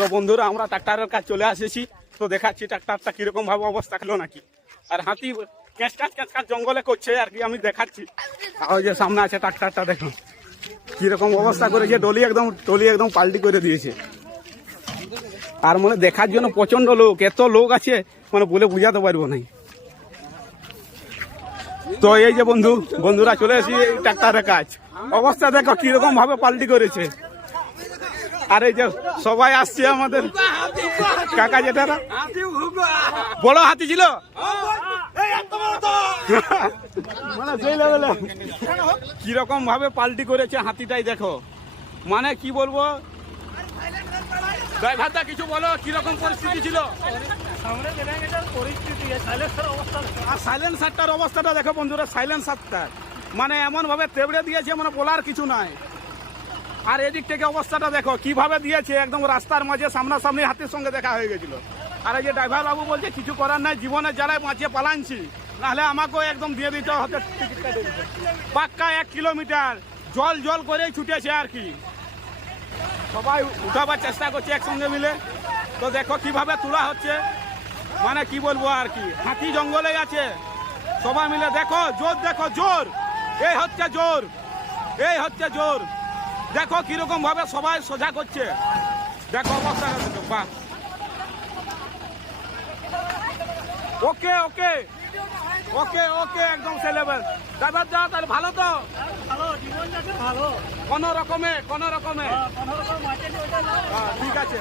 তো বন্ধুরা, আমরা ট্রাক্টারের কাজ চলে আসেছি। তো দেখাচ্ছি ট্রাক্টারটা কীরকম ভাবে অবস্থা খেলো নাকি। আর হাতি ক্যাঁচ কাজ জঙ্গলে করছে, আর কি আমি দেখাচ্ছি। ওই যে সামনে আছে ট্রাক্টারটা দেখুন কীরকম অবস্থা করেছে ডলি একদম টলি একদম পাল্টি করে দিয়েছে। আর মানে দেখার জন্য প্রচণ্ড লোক, এত লোক আছে মানে বলে বুঝাতে পারব নাই তো এই যে বন্ধু, বন্ধুরা চলে এসেছি ট্রাক্টারের কাজ। অবস্থা দেখো, কীরকম ভাবে পাল্টি করেছে। আর এই যে সবাই আসছে আমাদের। কাকা জেঠারা। বড় হাতি ছিল? মানে কীরকম ভাবে পাল্টি করেছে হাতিটাই দেখো। মানে কি বলব? ড্রাইভারটা কিছু বলো কীরকম পরিস্থিতি ছিল? সামনে যেটা যেটা পরিস্থিতি সাইলেন্সের অবস্থা আর সাইলেন্স সারটার অবস্থাটা দেখো বন্ধুরা সাইলেন্স সারটার মানে এমন ভাবে তেবড়ে দিয়েছে মানে বলার কিছু নাই। আর এদিক থেকে অবস্থাটা দেখো, কীভাবে দিয়েছে, একদম রাস্তার মাঝে সামনাসামনি হাতির সঙ্গে দেখা হয়ে গেছিল। আর এই যে ড্রাইভার বাবু বলছে, কিছু করার নাই জীবনে জ্বালায় বাঁচিয়ে পালানছি। নাহলে আমাকেও একদম দিয়ে দিতে দিতে পাক্কা এক কিলোমিটার, জল জল করেই ছুটেছে আর কি। সবাই উঠাবার চেষ্টা করছে একসঙ্গে মিলে। তো দেখো কীভাবে তোলা হচ্ছে মানে কি বলব আর কি। হাতি জঙ্গলে আছে, সবাই মিলে দেখো, জোর দেখো, জোর। এই হচ্ছে জোর, এই হচ্ছে জোর। দেখো কীরকম ভাবে সবাই সোজা করছে। দেখো অবস্থা বাহ। ওকে ওকে। ওকে ওকে একদম সে লেভেল দাদা যা তাহলে ভালো তো? ভালো কোন রকমে কোন রকমে। না হ্যাঁ, ঠিক আছে।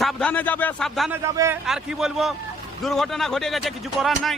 সাবধানে যাবে সাবধানে যাবে। আর কি বলব? দুর্ঘটনা ঘটে গেছে কিছু করার নাই।